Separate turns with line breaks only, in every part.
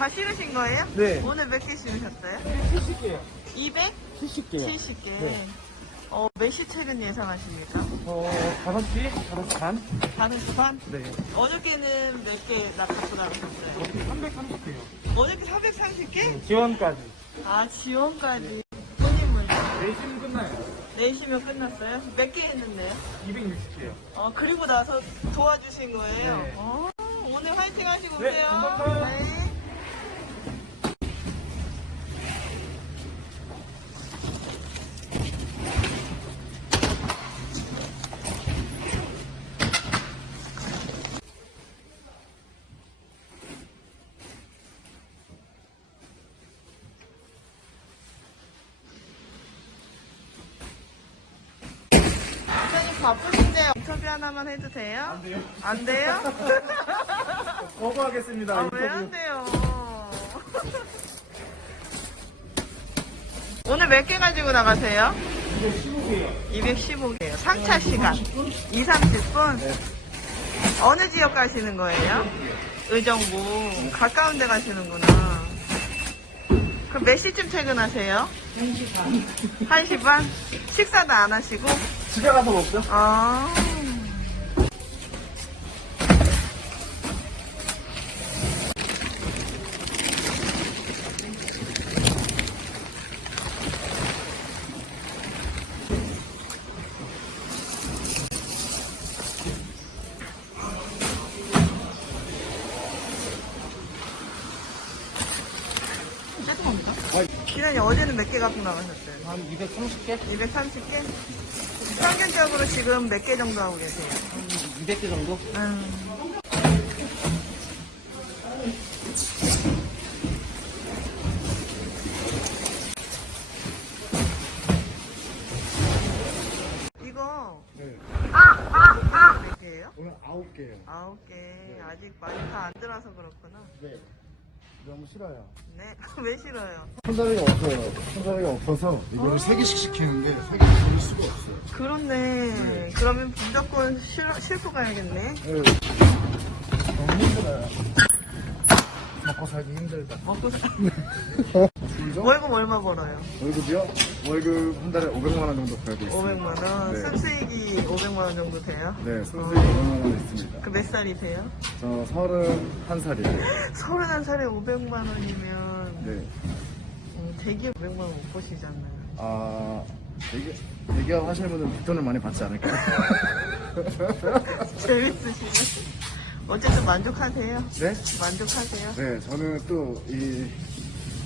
다 실으신 거예요?
네.
오늘 몇 개 실으셨어요?
70개요.
200?
70개요.
70개.
네.
어, 몇 시 퇴근 예상하십니까?
어, 5시? 5시 반?
반은 반?
네.
어저께는 몇개나 갖고 나가셨어요?
330개요.
어저께 430개?
지원까지.
아, 지원까지. 본인물
4시면 끝나요.
4시면 끝났어요? 몇 개 했는데요?
260개요.
어, 그리고 나서 도와주신 거예요?
네.
어, 오늘 화이팅 하시고
네,
오세요.
감사합니다.
네. 바쁘신데 인터뷰 하나만 해도 돼요?
안 돼요.
안 돼요?
거부하겠습니다.
아, 왜 안 돼요? 오늘 몇 개 가지고 나가세요?
215개요.
215개요. 상차 시간. 2, 30분?
네.
어느 지역 가시는 거예요? 의정부. 가까운 데 가시는구나. 그럼 몇 시쯤 퇴근하세요? 1시 반. 1시 반? 식사도 안 하시고?
집에 가서 먹죠?
아. 기련이 어제는 몇 개 갖고 나가셨어요?
한 230개?
230개? 평균적으로 지금 몇 개 정도 하고 계세요?
200개 정도?
음. 이거
네.
몇 개예요?
오늘 9개요.
아홉 개. 아직 많이 다 안 들어서 그렇구나.
네. 너무 싫어요.
네. 왜 싫어요?
손잡이가 없어요. 손잡이가 없어서 이거를 세 개씩 시키는데 세 개씩 돌릴 수가 없어요.
그렇네. 그러면 무조건 실, 실고 가야겠네.
네. 너무 힘들어요. 먹고 살기 힘들다.
먹고 사-
줄죠?
월급 얼마 벌어요?
월급이요? 월급 한 달에 500만 원 정도 벌고 있습니다.
500만 원.
네.
순수익이 500만 원 정도 돼요?
네, 손수익 500만 원 있습니다.
그 몇 살이세요?
저 31살이에요.
31살에 500만 원이면
네.
음, 대기업 500만 원못 보시잖아요.
아, 대기, 대기업 하시는 분은 뒷돈을 많이 받지 않을까요?
재밌으시네. 어쨌든 만족하세요?
네?
만족하세요?
네, 저는 또 이,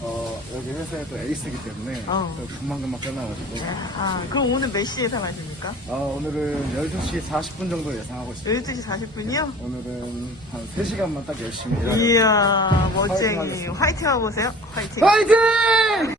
어, 여기 회사에 또 에이스이기 때문에
어.
또 금방금방 끝나가지고
아, 그럼 오늘 몇 시에 예상하십니까?
아, 오늘은 12시 40분 정도 예상하고 있습니다.
12시 40분이요?
오늘은 한 3시간만 딱 열심히 일하고
이야, 멋쟁이.
하겠습니다.
화이팅 하고 오세요. 화이팅.
화이팅!